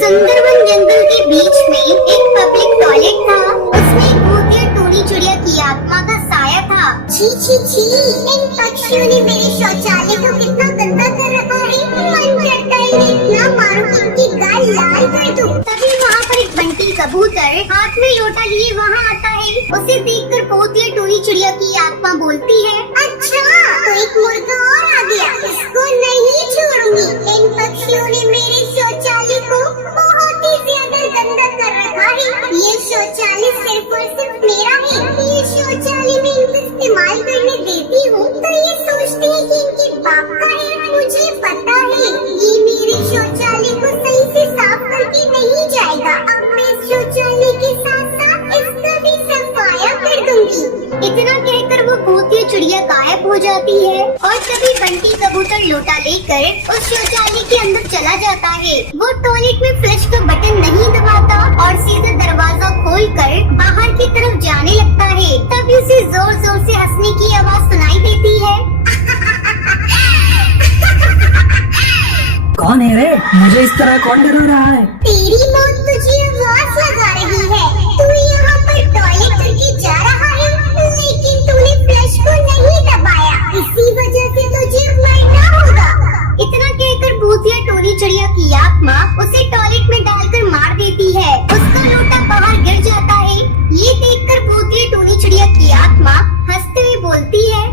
सुंदरवन जंगल के बीच में एक पब्लिक टॉयलेट था। उसमें एक भूतिया टोनी चिड़िया की आत्मा का साया था। छी छी छी, इन पक्षियों ने मेरे शौचालय को कितना गंदा कर रखा है। मन करता है इतना मारो कि इनकी गाल लाल कर दूं। तभी वहाँ पर एक बंटी कबूतर हाथ में लोटा लिए वहाँ आता है। उसे देखकर भूतिया टोनी चिड़िया की आत्मा बोलती है, अच्छा तो एक मुर्गा और आ गया, इसको नहीं छोड़ूंगी। इन पक्षियों ने मेरे शौचालय को बहुत ही ज्यादा गंदा कर रखा है। ये शौचालय सिर्फ और सिर्फ मेरा है। ये शौचालय में इनको इस्तेमाल करने देती हूँ तो ये सोचते हैं कि इनके बाप का है। मुझे पता है ये मेरे शौचालय को सही से साफ करके नहीं जाएगा। अब मैं इस शौचालय के साथ साथ इसका भी सफाया कर दूंगी। इतना कहकर वो भूतिया चिड़िया गायब हो जाती है और तभी बंटी कबूतर लोटा लेकर उस शौचालय के अंदर चला जाता है। वो टॉयलेट में फ्लश का बटन नहीं दबाता और सीधा दरवाजा खोलकर बाहर की तरफ जाने लगता है। तभी उसे जोर जोर से हंसने की आवाज सुनाई देती है। कौन है रे? मुझे इस तरह कौन डरा रहा है? तेरी मौत तुझे आवाज लगा रही है। तू यहाँ पर टॉयलेट करके जा रहा है, लेकिन तूने फ्लश को नहीं दबाया, इसी वजह से तुझे मरना होगा। इतना कहकर भूतिया टोनी चिड़िया की आत्मा उसे टॉयलेट में डालकर मार देती है। उसका लोटा बाहर गिर जाता है। ये देखकर भूतिया टोनी चिड़िया की आत्मा हंसते हुए बोलती है,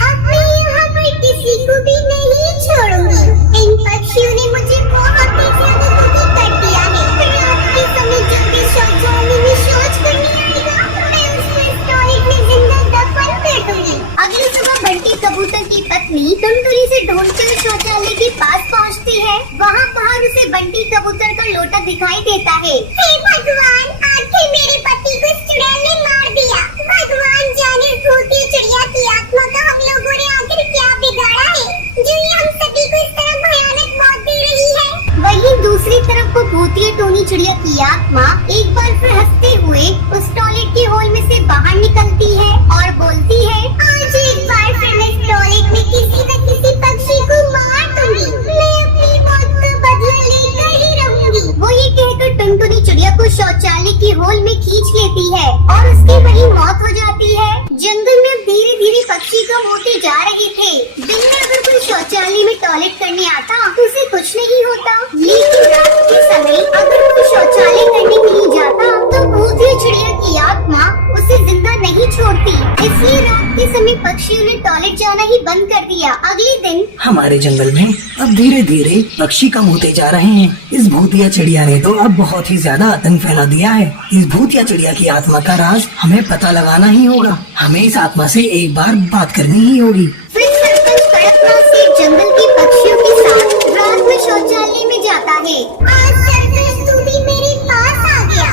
अब मैं यहाँ पर किसी को भी नहीं छोड़ूंगी। इन पक्षियों ने मुझे बहुत ही ज्यादा दुखी कर दिया है। रात के समय जब भी शौचालय में शौच करने आएगा, मैं उसे इस टॉयलेट में जिंदा दफन कर दूंगी। अगली सुबह बंटी कबूतर की पत्नी टुनटुनी से ढूंढते हुए शौचालय के पास पहुँचती है। वहाँ बाहर उसे बंटी कबूतर का लोटा दिखाई देता है। हे भगवान, आखिर मेरे पति को इस चुड़ैल ने मार दिया। भगवान जाने भूतिया चिड़िया की आत्मा का हम लोगों ने आखिर क्या बिगाड़ा है जो ये हम सभी को इस तरह भयानक मौत दे रही है। वहीं दूसरी तरफ को भूतिया टोनी चिड़िया की आत्मा एक बार फिर हंसते हुए उस टॉयलेट के होल में से बाहर निकलती है और बोलती है, आज एक बार फिर मैं इस टॉयलेट में किसी न किसी पक्षी को मार दूंगी। मैं अपनी मौत का बदला लेकर ही रहूंगी। वो ये कहकर टुनटुनी चिड़िया को शौचालय के होल में खींच लेती है और उसकी वही मौत हो जाती है। जंगल में अब धीरे धीरे पक्षी कम होते जा रहे थे। दिन में अगर कोई शौचालय में टॉयलेट करने आता तो उसे कुछ नहीं होता, लेकिन रात के समय अगर कोई शौचालय करने के लिए जाता तो भूतिया चिड़िया की आत्मा उसे जिंदा नहीं छोड़ती। इसलिए रात के समय पक्षियों ने टॉयलेट जाना ही बंद कर दिया। अगले दिन हमारे जंगल में अब धीरे धीरे पक्षी कम होते जा रहे हैं। इस भूतिया चिड़िया ने तो अब बहुत ही ज्यादा आतंक फैला दिया है। इस भूतिया चिड़िया की आत्मा का राज हमें पता लगाना ही होगा। हमें इस आत्मा से एक बार बात करनी ही होगी। फिर सरपंच कड़कनाथ से जंगल के पक्षियों के साथ रात में शौचालय में जाता है। आज सरपंच तू भी मेरे पास आ गया।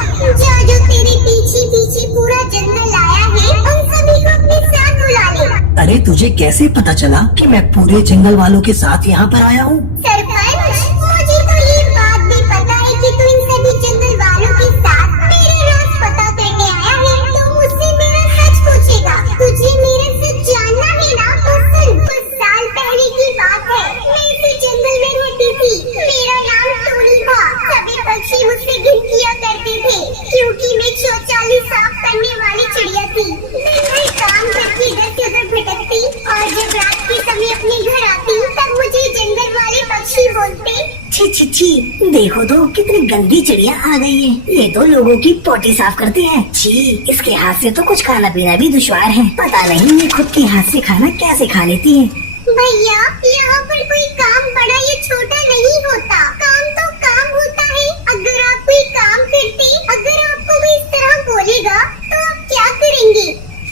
जो तेरे पीछे पीछे पूरा जंगल आया है उन सभी को अपने साथ बुला ले। अरे तुझे कैसे पता चला कि मैं पूरे जंगल वालों के साथ यहाँ पर आया हूँ? सरपंच, मुझे तो ये बात भी पता है कि तू इन सभी जंगल वालों के साथ मेरा राज पता करने आया है। तो मुझसे मेरा सच पूछेगा। तुझे मेरा सच जानना है ना? तो सुन, कुछ साल पहले की बात है। मैं इस जंगल में रहती थी। मेरा नाम टोनी था। सभी पक्षी मुझसे घिन किया करते थे क्योंकि मैं शौचालय साफ करने वाली चिड़िया थी। दिन भर काम करके इधर से उधर भटकती और जब रात के समय अपने घर आती तब मुझे जंगल वाले पक्षी बोलते, छी छी छी, देखो तो कितनी गंदी चिड़िया आ गई है। ये तो लोगों की पोटी साफ करती है। छी, इसके हाथ से तो कुछ खाना पीना भी दुश्वार है। पता नहीं ये खुद के हाथ से खाना कैसे खा लेती है। भैया, यहाँ पर कोई काम बड़ा या छोटा नहीं होता। काम तो काम होता है। अगर आप कोई काम करते, अगर आपको कोई इस तरह बोलेगा तो आप क्या करेंगे?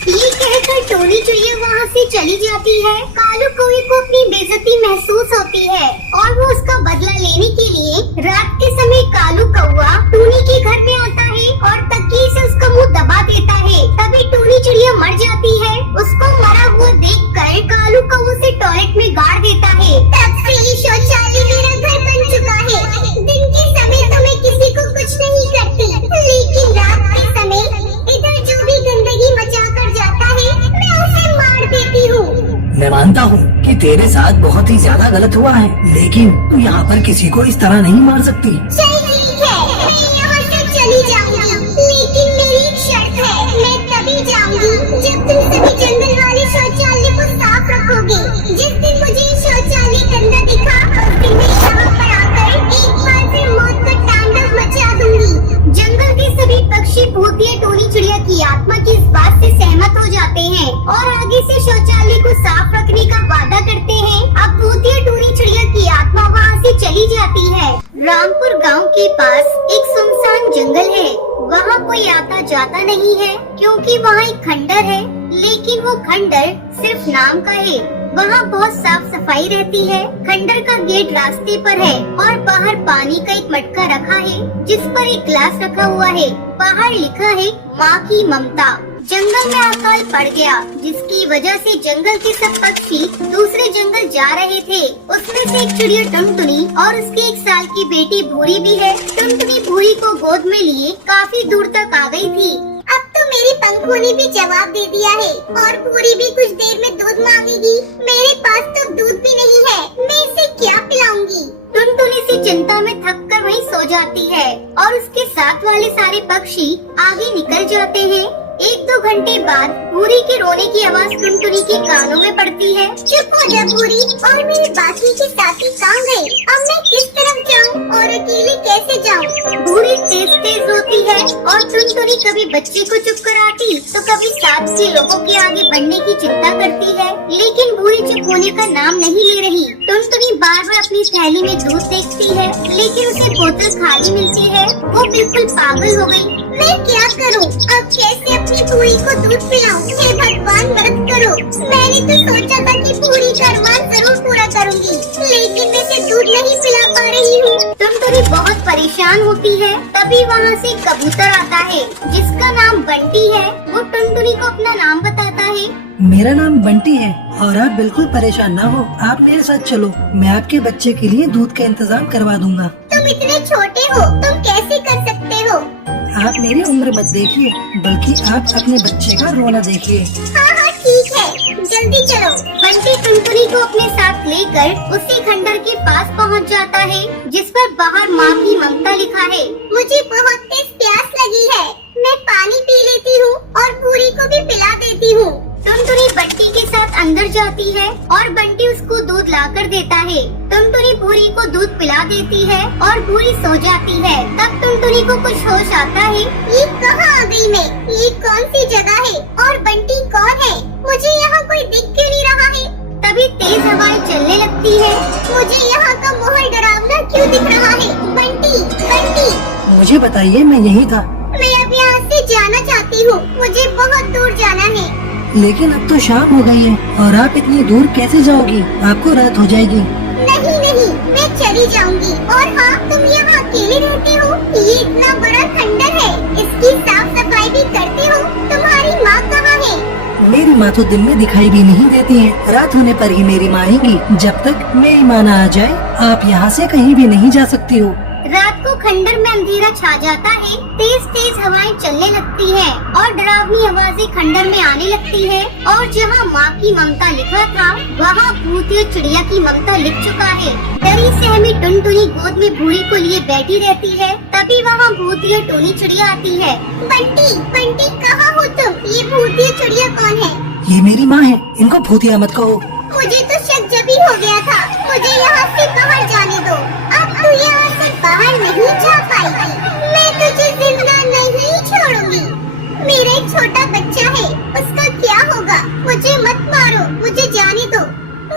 ये कहकर टोनी चिड़िया वहाँ से चली जाती है। कालू कौवे को अपनी बेइज्जती महसूस होती है और वो उसका बदला लेने के लिए रात के समय कालू कौवा टोनी के घर में आता है और तकिए से उसका मुंह दबा देता है। तभी टोनी चिड़िया मर जाती है। उसको मरा हुआ देखकर कालू कौवा उसे टॉयलेट में गाड़ देता है। तब से ये शौचालय मेरा घर बन तेरे साथ बहुत ही ज्यादा गलत हुआ है, लेकिन तू यहाँ पर किसी को इस तरह नहीं मार सकती। चल ठीक है, मैं यहाँ से चली जाऊंगी, लेकिन मेरी एक शर्त है, मैं तभी जाऊंगी जब तुम सभी जंगल वाले शौचालय को साफ रखोगे। जिस दिन मुझे ये शौचालय गंदा दिखा, उस दिन मैं यहाँ पर आकर एक बार फिर मौत का तांडव मचा दूंगी। जंगल के सभी पक्षी भूतिया टोनी चिड़िया की आत्मा की इस बात से सहमत हो जाते हैं और आगे से शौचालय को साफ रखने का वादा करते हैं। अब भूतिया टोनी चिड़िया की आत्मा वहाँ से चली जाती है। रामपुर गांव के पास एक सुनसान जंगल है। वहाँ कोई आता जाता नहीं है क्योंकि वहाँ एक खंडर है, लेकिन वो खंडर सिर्फ नाम का है। वहाँ बहुत साफ सफाई रहती है। खंडर का गेट रास्ते पर है और बाहर पानी का एक मटका रखा है जिस पर एक ग्लास रखा हुआ है। बाहर लिखा है माँ की ममता। जंगल में अकाल पड़ गया, जिसकी वजह से जंगल के सब पक्षी दूसरे जंगल जा रहे थे। उसमें से एक चिड़िया टुनटुनी और उसकी 1 साल की बेटी भूरी भी है। टुनटुनी भूरी को गोद में लिए काफी दूर तक आ गई थी। अब तो मेरी पंखों ने भी जवाब दे दिया है और भूरी भी कुछ देर में दूध मांगेगी। मेरे पास तो दूध भी नहीं है, मैं इसे क्या पिलाऊंगी? टुनटुनी सी चिंता में थक कर वहीं सो जाती है और उसके साथ वाले सारे पक्षी आगे निकल जाते हैं। 1-2 घंटे बाद भूरी के रोने की आवाज टुनटुनी के कानों में पड़ती है। चुप हो जा भूरी, और मेरे बाकी के साथी कहाँ गए? अब मैं किस तरफ जाऊँ और अकेले कैसे जाऊँ? भूरी तेज रोती है और टुनटुनी कभी बच्चे को चुप कराती तो कभी साथ के लोगों के आगे बढ़ने की चिंता करती है, लेकिन भूरी चुप होने का नाम नहीं ले रही। टुनटुनी बार-बार अपनी थैली में दूध देखती है, लेकिन उसे बोतल खाली मिलती है। वो बिल्कुल पागल हो गई। मैं क्या करूं? अब कैसे अपनी भूरी को दूध पिलाऊं? हे भगवान मदद करो। मैंने तो सोचा था कि भूरी का अरमान जरूर पूरा करूंगी, लेकिन मैं इसे दूध नहीं पिला पा रही हूँ। टुनटुनी बहुत परेशान होती है। तभी वहाँ से कबूतर आता है जिसका नाम बंटी है। वो टुनटुनी को अपना नाम बताता है। मेरा नाम बंटी है और आप बिल्कुल परेशान ना हो। आप मेरे साथ चलो, मैं आपके बच्चे के लिए दूध का इंतजाम करवा दूंगा। तुम इतने छोटे हो, तुम कैसे कर सकते हो? आप मेरी उम्र मत देखिए, बल्कि आप अपने बच्चे का रोना देखिए। हाँ ठीक है, जल्दी चलो। बंटी टुनटुनी को अपने साथ लेकर उसी खंडर के पास पहुंच जाता है जिस पर बाहर माँ की ममता लिखा है। मुझे बहुत तेज प्यास लगी है, मैं पानी पी लेती हूँ और भूरी को भी पिला देती हूँ। टुनटुनी बंटी के साथ अंदर जाती है और बंटी उसको दूध लाकर देता है। टुनटुनी भूरी को दूध पिला देती है और भूरी सो जाती है। तब टुनटुनी को कुछ होश आता है। ये कहाँ आ गई मैं? ये कौन सी जगह है और बंटी कौन है? मुझे यहाँ कोई दिख क्यों नहीं रहा है? तभी तेज हवाएं चलने लगती है। मुझे यहाँ का माहौल डरावना क्यों दिख रहा है? बंटी बंटी मुझे बताइए, मैं यही था। मैं अब यहाँ से जाना चाहती हूँ, मुझे बहुत दूर जाना है। लेकिन अब तो शाम हो गई है और आप इतनी दूर कैसे जाओगी? आपको रात हो जाएगी। नहीं, मैं चली जाऊंगी। और हाँ, तुम यहाँ अकेले रहते हो? ये इतना बड़ा खंडर है, इसकी साफ सफाई भी करते हो? तुम्हारी माँ कहाँ है? मेरी माँ तो दिन में दिखाई भी नहीं देती है। रात होने पर ही मेरी माँ आएगी। जब तक मेरी माँ न आ जाए, आप यहाँ से कहीं भी नहीं जा सकती हो। रात को खंडर में अंधेरा छा जाता है। तेज हवाएं चलने लगती हैं और डरावनी आवाजें खंडर में आने लगती है। और जहाँ माँ की ममता लिखा था, वहाँ भूतिया चिड़िया की ममता लिख चुका है। डरी सहमी टुनटुनी गोद में भूरी को लिए बैठी रहती है। तभी वहाँ भूतिया टोनी चिड़िया आती है। बंटी कहाँ हो तुम? ये भूतिया चिड़िया कौन है? ये मेरी माँ है, इनको भूतिया मत कहो। मुझे तो शक जब ही हो गया था। मुझे यहाँ से बाहर जाने दो। अब तू यहाँ से बाहर नहीं जा पाएगी। मैं तुझे जिंदा नहीं छोड़ूंगी। मेरा एक छोटा बच्चा है, उसका क्या होगा? मुझे मत मारो, मुझे जाने दो।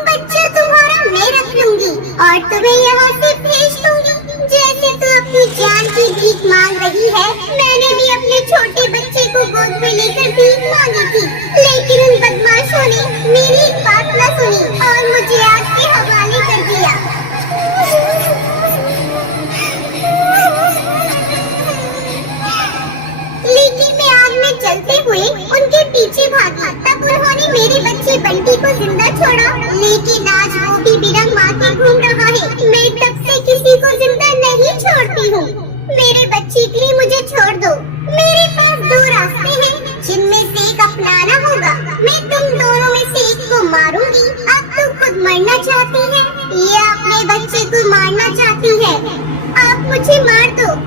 बच्चा तुम्हारा मैं रख लूंगी और तुम्हें यहाँ से भेज दूंगी। जैसे तू अपनी जान की भीख मांग रही है, मैंने भी अपने छोटे बच्चे को गोद में लेकर भीख मांगी थी, लेकिन उन बदमाशों ने मेरी एक बात न सुनी और मुझे आग के हवाले कर दिया। लेकिन मैं आग में जलते हुए उनके पीछे भागी। तब उन्होंने मेरे बच्चे बंटी को जिंदा छोड़ा, लेकिन आज वो भी बिना माँ के घूम रहा है। मैं तब से किसी को जिंदा नहीं छोड़ती हूँ। मेरे बच्चे के लिए मुझे छोड़ दो। मेरे पास 2 रास्ते हैं, जिनमें से एक अपनाना होगा। मैं तुम दोनों में से एक को मारूंगी। अब तो खुद मरना चाहती है या अपने बच्चे को मारना चाहती है? आप मुझे मार दो।